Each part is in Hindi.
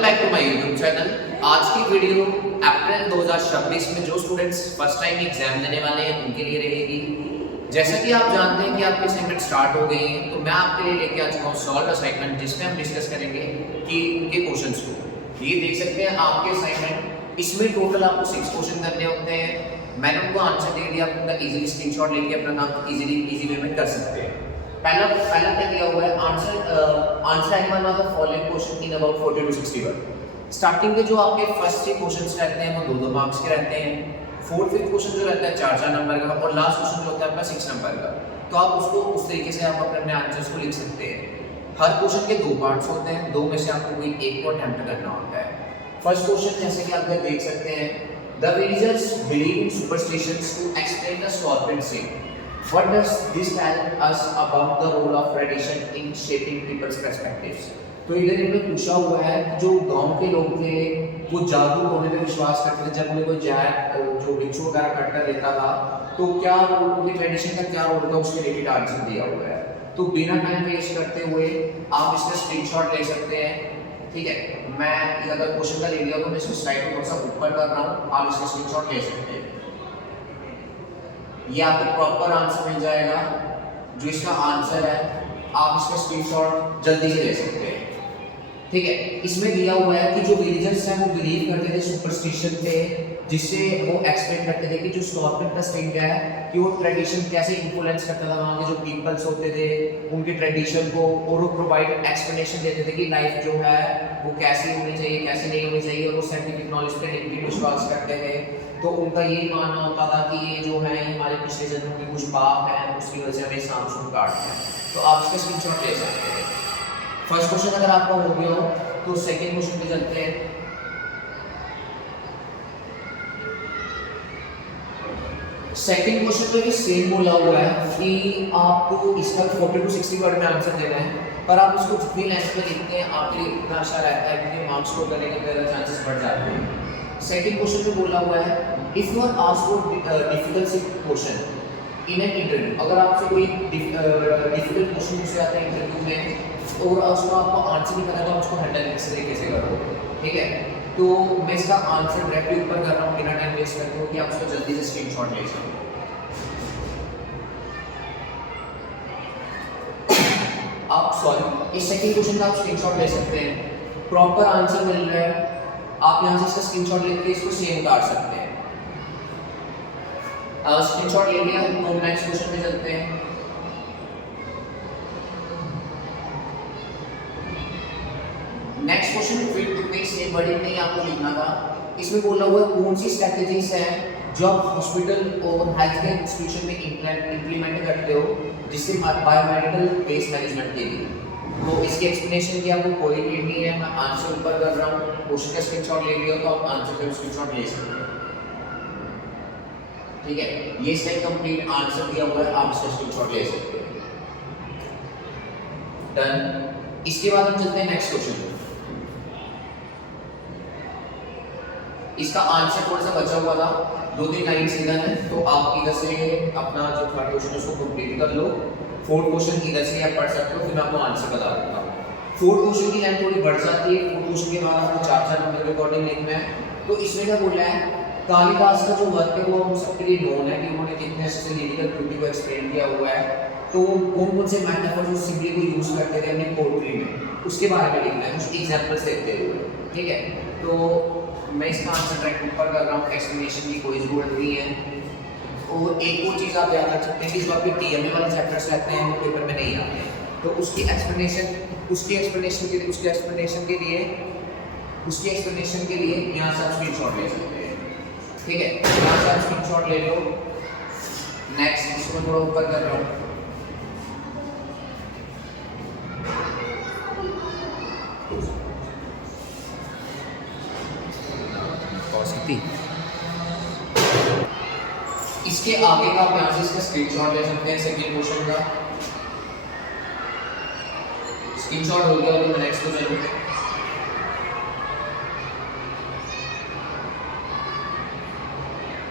Welcome back to my YouTube channel. आज की वीडियो अप्रैल 2026 में जो स्टूडेंट्स फर्स्ट टाइम एग्जाम देने वाले हैं उनके लिए रहेगी। जैसा कि आप जानते हैं कि आपकी असाइनमेंट स्टार्ट हो गई है, तो मैं आपके लिए लेके आ चुका हूँ सॉल्व असाइनमेंट, जिसमें हम डिस्कस करेंगे कि उनके क्वेश्चंस को। ये देख सकते हैं आपके असाइनमेंट, इसमें टोटल आपको 6 क्वेश्चन करने होते हैं। मैंने उनको आंसर दे दिया, आप उनका इजीली स्क्रीनशॉट लेके अपना काम इजी वे में कर सकते हैं। पहला क्या दिया हुआ है, answer any one of the following question in about 40 to 60 word. Starting के जो आपके फर्स्ट 3 क्वेश्चंस रहते हैं वो 2-2 मार्क्स के रहते हैं। फोर्थ फिफ्थ क्वेश्चन जो रहता है 4-4 नंबर का, और लास्ट क्वेश्चन जो होता है आपका 6 नंबर का। तो आप उसको उस तरीके से आप अपने आंसर्स को लिख सकते हैं। हर क्वेश्चन के 2 पार्ट्स होते हैं, 2 में से आपको कोई एक को अटेम्प्ट करना होता है। फर्स्ट क्वेश्चन जैसे कि आप देख सकते हैं, the villagers believe in superstitions to explain the scorpion sting. What does this tell us about the role of tradition in shaping people's perspectives? तो इधर इन्होंने पूछा हुआ है कि जो गांव के लोग थे वो जादू होने पे विश्वास करते थे। जब उन्हें कोई जैक जो बिच्छू वगैरह काट कर देता था, तो क्या उनकी ट्रेडिशन का क्या रोल था, उसके रिलेटेड आंसर दिया हुआ है। तो बिना टाइम वेस्ट करते हुए आप इसका स्क्रीनशॉट ले सकते हैं। ठीक है, मैं अगर क्वेश्चन का ले लिया तो मैं इसको स्लाइड को थोड़ा सा ऊपर कर रहा हूँ, आप इसका स्क्रीनशॉट ले सकते हैं। ये आपको प्रॉपर आंसर मिल जाएगा। जो इसका आंसर है आप इसका स्क्रीनशॉट जल्दी से ले सकते हैं। ठीक है, इसमें दिया हुआ है कि जो विलेजर्स हैं वो बिलीव करते थे सुपरस्टिशन पे, जिससे वो एक्सप्लेन करते थे कि जो स्कॉर्पियन का स्टिंग है कि वो ट्रेडिशन कैसे इन्फ्लुएंस करता था वहाँ के जो पीपल्स होते थे उनके ट्रेडिशन को, और वो प्रोवाइड एक्सप्लेनेशन देते थे कि लाइफ जो है वो कैसी होनी चाहिए कैसी नहीं होनी चाहिए, और वो साइंटिफिक नॉलेज पे डीपली विश्वास करते थे। तो उनका यही मानना होता था कि ये जो है हमारे पिछले जन्मों के कुछ पाप हैं, उसकी वजह से हमें सांप सूप काटते हैं। तो आप इसका स्क्रीनशॉट ले सकते हैं। फर्स्ट क्वेश्चन अगर आपका हो गया हो तो सेकंड क्वेश्चन पे चलते हैं। सेकंड क्वेश्चन पे भी सेम बोला हुआ है कि आपको इसका 40 to 60 वर्ड में आंसर देना है, पर आप इसको जितनी लेंथ में लिखते हैं आपके लिए इतना अच्छा रहता है क्योंकि मार्क्स को करने के मेरा चांसेस बढ़ जाते हैं। सेकंड क्वेश्चन में बोला हुआ है, if you are asked difficult question in an interview, अगर आपसे कोई डिफिकल्ट क्वेश्चन पूछा जाता है इंटरव्यू में और उसको आपको आंसर नहीं पता तो आप उसको हैंडल किस तरीके से करो। ठीक है, तो मैं इसका आंसर डायरेक्टली ऊपर कर रहा हूँ बिना टाइम वेस्ट करते हुए कि आप उसको जल्दी से स्क्रीनशॉट ले सकें। आप सॉरी इस सेकंड क्वेश्चन का आप स्क्रीनशॉट ले सकते हैं। प्रॉपर आंसर मिल रहा है, आप यहाँ से इसका स्क्रीनशॉट लेके इसको सेव उतार सकते हैं। स्क्रीनशॉट ले लिया तो नेक्स्ट क्वेश्चन पे चलते हैं। नेक्स्ट क्वेश्चन फिर में सेम वर्डिंग नहीं आपको लिखना था। इसमें बोला हुआ है कौन सी स्ट्रेटजीज है जो आप हॉस्पिटल और हेल्थ केयर इंस्टीट्यूशन में इंप्लीमेंट करते हो जिससे बायोमेडिकल वेस्ट मैनेजमेंट के लिए। तो इसकी एक्सप्लेनेशन की आपको कोई नीड नहीं है, मैं आंसर ऊपर कर रहा हूँ। क्वेश्चन का स्क्रीनशॉट ले लिया तो आप आंसर का स्क्रीनशॉट ले सकते हैं। ठीक है, ये इसका कंप्लीट आंसर दिया हुआ है, आप इसका स्क्रीनशॉट ले सकते हैं। डन। इसके बाद हम चलते हैं नेक्स्ट क्वेश्चन। इसका आंसर थोड़ा सा बचा हुआ था, 2-3 लाइन सीधा है, तो आप इधर से अपना जो थर्ड क्वेश्चन है उसको कंप्लीट कर लो। फोर्थ क्वेश्चन इधर से आप पढ़ सकते हो, फिर मैं आपको आंसर बता दूंगा। फोर्थ क्वेश्चन की लाइन थोड़ी बढ़ जाती है, फोर्थ क्वेश्चन के बाद आपको 4-4 नंबर के अकॉर्डिंग लिखना है। तो इसमें क्या बोला है, कालिदास का जो वर्क है वो हम सबके लिए नोन है कि उन्होंने कितने अच्छे से लिरिकल ब्यूटी को एक्सप्लेन किया हुआ है। तो कौन कौन से मेटाफर जो सिंपली को यूज करते थे अपनी पोएट्री में, उसके बारे में लिखना है, कुछ एग्जांपल्स देते हुए। ठीक है, तो मैं इसका आंसर डायरेक्ट ऊपर कर रहा हूँ, एक्सप्लेनेशन की कोई ज़रूरत नहीं है। और एक और चीज़ आप याद रख सकते हैं कि जो आपके टीएमए वाले चैप्टर्स रहते हैं वो पेपर में नहीं आते हैं, तो उसकी एक्सप्लेनेशन के लिए यहाँ से आप स्क्रीनशॉट ले सकते हैं। ठीक है, यहाँ से आप स्क्रीनशॉट ले लो। नेक्स्ट इसको थोड़ा ऊपर कर रहा हूँ। इसके आगे का आप यहाँ से इसका स्क्रीनशॉट ले सकते हैं। सेकंड क्वेश्चन का स्क्रीनशॉट हो गया, तो नेक्स्ट क्वेश्चन।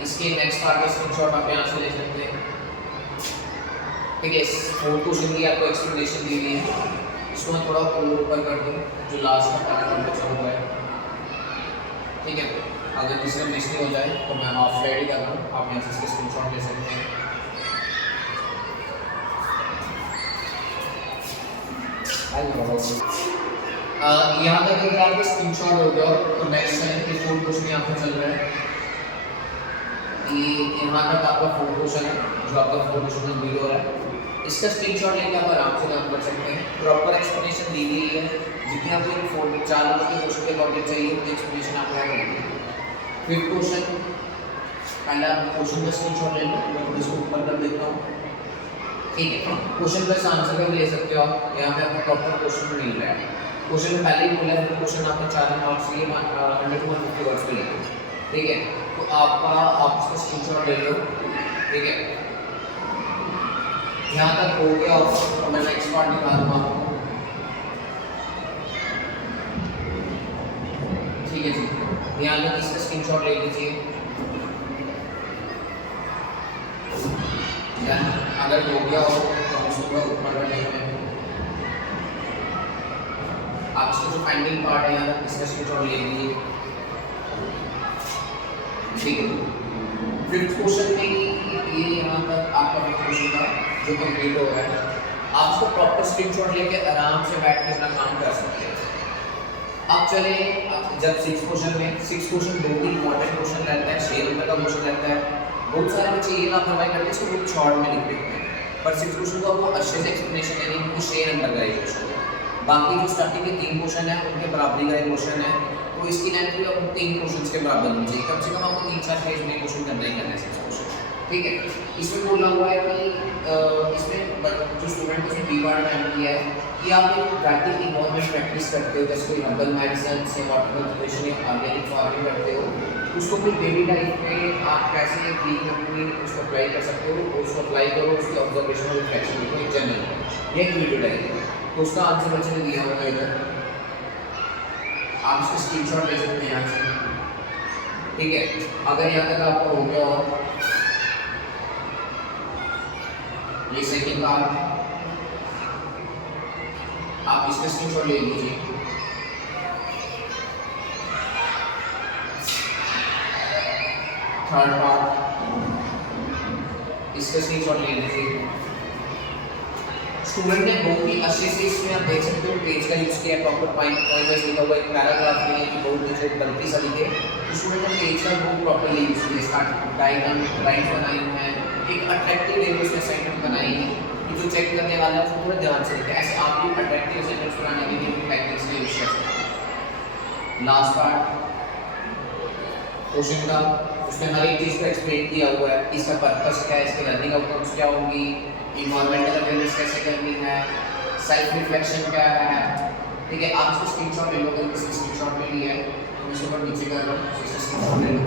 इसके नेक्स्ट पार्ट का स्क्रीनशॉट आप यहाँ से ले सकते हैं। ठीक है, फोर्थ क्वेश्चन की आपको एक्सप्लेनेशन दी हुई है, इसको मैं थोड़ा ऊपर कर दूँ जो लास्ट का पार्ट बचा हुआ है। ठीक है, अगर किसी में मिस नहीं हो जाए तो मैं हाफ रेडी कर रहा हूँ, आप यहाँ से इसके स्क्रीनशॉट ले सकते हैं। यहाँ तक अगर आपका स्क्रीनशॉट हो गया तो नेक्स्ट टाइम की फोर्थ क्वेश्चन यहाँ पे चल रहा है। ये यहाँ तक आपका फोर्थ क्वेश्चन है जो आपका फोर्थ क्वेश्चन कंप्लीट हो रहा है। इसका स्क्रीनशॉट लेके आप आराम से काम कर सकते हैं। प्रॉपर एक्सप्लेनेशन दी गई है, जितनी आपको फोर 4 नंबर के क्वेश्चन के अकॉर्डिंग चाहिए उतनी एक्सप्लेनेशन आपको मिलेगी। फिफ्थ क्वेश्चन, पहले आप क्वेश्चन का स्क्रीनशॉट ले लो, मैं इसको ऊपर कर देता हूँ। ठीक है, क्वेश्चन प्लस आंसर का भी ले सकते हो आप, यहाँ पे आपको प्रॉपर क्वेश्चन मिल रहा है। क्वेश्चन में पहले ही बोला है क्वेश्चन आपको 4 मार्क्स लिए 100 to 150 वर्ड्स पे लिखो। ठीक है, तो आप इसका स्क्रीनशॉट ले लो। ठीक है, यहाँ तक हो गया और मैं नेक्स्ट पार्ट दिखा दूँगा आपको। ठीक है जी, यहाँ तक इसका स्क्रीनशॉट ले लीजिए। अगर हो गया हो तो उसको ऊपर कर लेंगे। आप इसका जो फाइनल पार्ट है यहाँ तक इसका स्क्रीनशॉट ले लीजिए। ठीक है, फिफ्थ क्वेश्चन में ये यहाँ तक आपका फिफ्थ क्वेश्चन था जो कंप्लीट हो रहा है। आप इसको प्रॉपर स्क्रीनशॉट लेके आराम से बैठ के अपना काम कर सकते हैं। अब चले, जब सिक्स क्वेश्चन 2 इंपॉर्टेंट क्वेश्चन रहता है, 6 नंबर का क्वेश्चन रहता है। बहुत सारे बच्चे ये लापरवाही करके इसको बहुत शॉर्ट में लिख देते हैं, पर सिक्स क्वेश्चन को आपको अच्छे से एक्सप्लेनेशन देनी है क्योंकि 6 नंबर का एक क्वेश्चन है। बाकी जो स्टार्टिंग के 3 क्वेश्चन है उनके बराबरी का एक क्वेश्चन है, तो इसकी लेंथ भी आपको 3 क्वेश्चन के बराबर होनी चाहिए। कम से कम आपको 3-4 पेज में क्वेश्चन करना ही करना है 6 क्वेश्चन। ठीक है, इसमें बोला हुआ है कि इसमें जो स्टूडेंट को बी पार्ट में ऐड किया है कि आप एक प्रैक्टिकल इन्वॉल्वमेंट प्रैक्टिस करते हो, जैसे कोई हर्बल मेडिसिन से वाटर कल्टिवेशन या ऑर्गेनिक फार्मिंग करते हो, उसको अपनी डेली लाइफ में आप कैसे क्लीन अपनी उसको अप्लाई कर सकते हो, उसको अप्लाई करो, उसकी ऑब्जर्वेशन और रिफ्लेक्शन देखो एक जनरल। ये एक वीडियो डालिए, तो उसका आंसर बच्चे ने दिया होगा इधर, आप इसका स्क्रीनशॉट ले सकते हैं यहाँ से। ठीक है, अगर यहाँ तक आपका हो गया हो, ये सेकंड पार्ट आप इसका स्क्रीनशॉट ले लीजिए। थर्ड पार्ट इसका स्क्रीनशॉट ले लीजिए। स्टूडेंट ने बहुत ही अच्छे से इसमें आप देख सकते हो पेज का यूज़ किया, प्रॉपर पॉइंट वाइज लिखा हुआ, एक पैराग्राफ में कि बहुत जो गलती सा लिखे, तो स्टूडेंट ने पेज का बहुत प्रॉपरली यूज़ किया। इसका डायग्राम राइट बनाई है, एक अट्रैक्टिव वे में उसने असाइनमेंट बनाई है कि जो चेक करने वाला है उसको थोड़ा ध्यान से लिखे। ऐसे आप भी अट्रैक्टिव असाइनमेंट्स बनाने के लिए टेक्निक्स का यूज़ कर सकते हैं। लास्ट पार्ट क्वेश्चन का, उसमें हर एक चीज़ को एक्सप्लेन किया हुआ है, इसका पर्पस क्या है, इसके लर्निंग आउटकम्स क्या होंगी, इन्वायरमेंटल अवेयरनेस कैसे करनी है, सेल्फ रिफ्लेक्शन क्या है। ठीक है, आप इसको स्क्रीनशॉट ले लो, अगर किसी स्क्रीनशॉट में लिया है तो मैं इसको नीचे कर रहा हूँ, इसका स्क्रीनशॉट ले लो।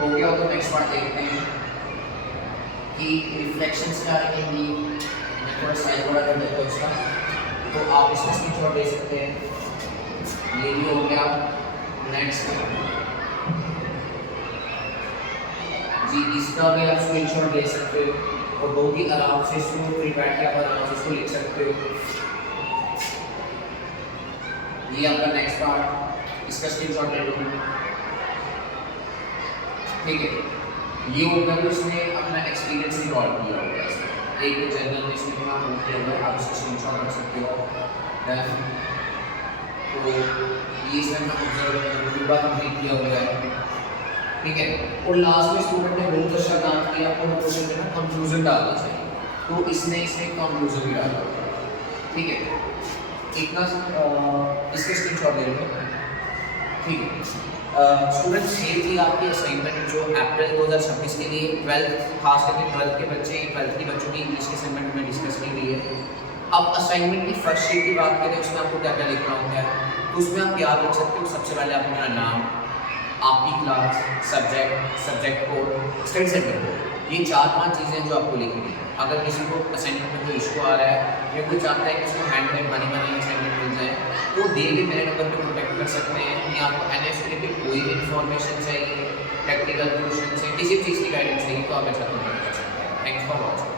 हो गया तो नेक्स्ट पार्ट देखते हैं कि रिफ्लेक्शंस क्या रहेंगी। मैं थोड़ा साइज बड़ा कर देता हूँ इसका, तो आप इसका स्क्रीनशॉट ले सकते हैं। ये भी हो गया। नेक्स्ट जी, इसका भी आप स्क्रीनशॉट ले सकते हो और बहुत ही आराम से इसको फ्री बैठ के आप आराम से इसको लिख सकते हो। ये आपका नेक्स्ट पार्ट, इसका स्क्रीनशॉट ले लो। ठीक है, ये होगा तो इसने अपना एक्सपीरियंस रिकॉर्ड किया होगा इसमें, एक जर्नल में इसने अपना नोट किया हुआ है, आप इसका स्क्रीनशॉट रख सकते हो। देन तो ये इसने अपना तजुर्बा कंप्लीट किया हुआ है। ठीक है, और लास्ट में स्टूडेंट ने बहुत अच्छा काम किया, आपको क्वेश्चन में ना कंक्लूजन डालना चाहिए, तो इसने कंक्लूजन भी डाला। ठीक है, इतना इसके स्क्रीनशॉट ले लो। ठीक है, स्टूडेंट्स ये थी आपकी असाइनमेंट जो अप्रैल 2026 के लिए 12th खास करके 12th के बच्चे 12th के बच्चों की इंग्लिश के असाइनमेंट में डिस्कस की गई है। अब असाइनमेंट की फर्स्ट शीट की बात करें, उसमें आपको क्या क्या लिखना होता है, तो उसमें आप याद रख सकते हो सबसे पहले आप अपना नाम, आपकी class, subject code, study centre code, ये 4-5 चीज़ें जो आपको लिखनी है। अगर किसी को असाइनमेंट में कोई इशू आ रहा है या कोई चाहता है कि उसको हैंडमेड बनी असाइनमेंट मिल जाए, तो दिए गए मेरे नंबर पर कॉन्टैक्ट कर सकते हैं। या आपको NS के लिए कोई भी इन्फॉर्मेशन चाहिए, टेक्निकल क्वेश्चन से किसी चीज़ की गाइडेंस चाहिए, तो आप ऐसा कॉन्टैक्ट कर सकते हैं। Thanks for watching.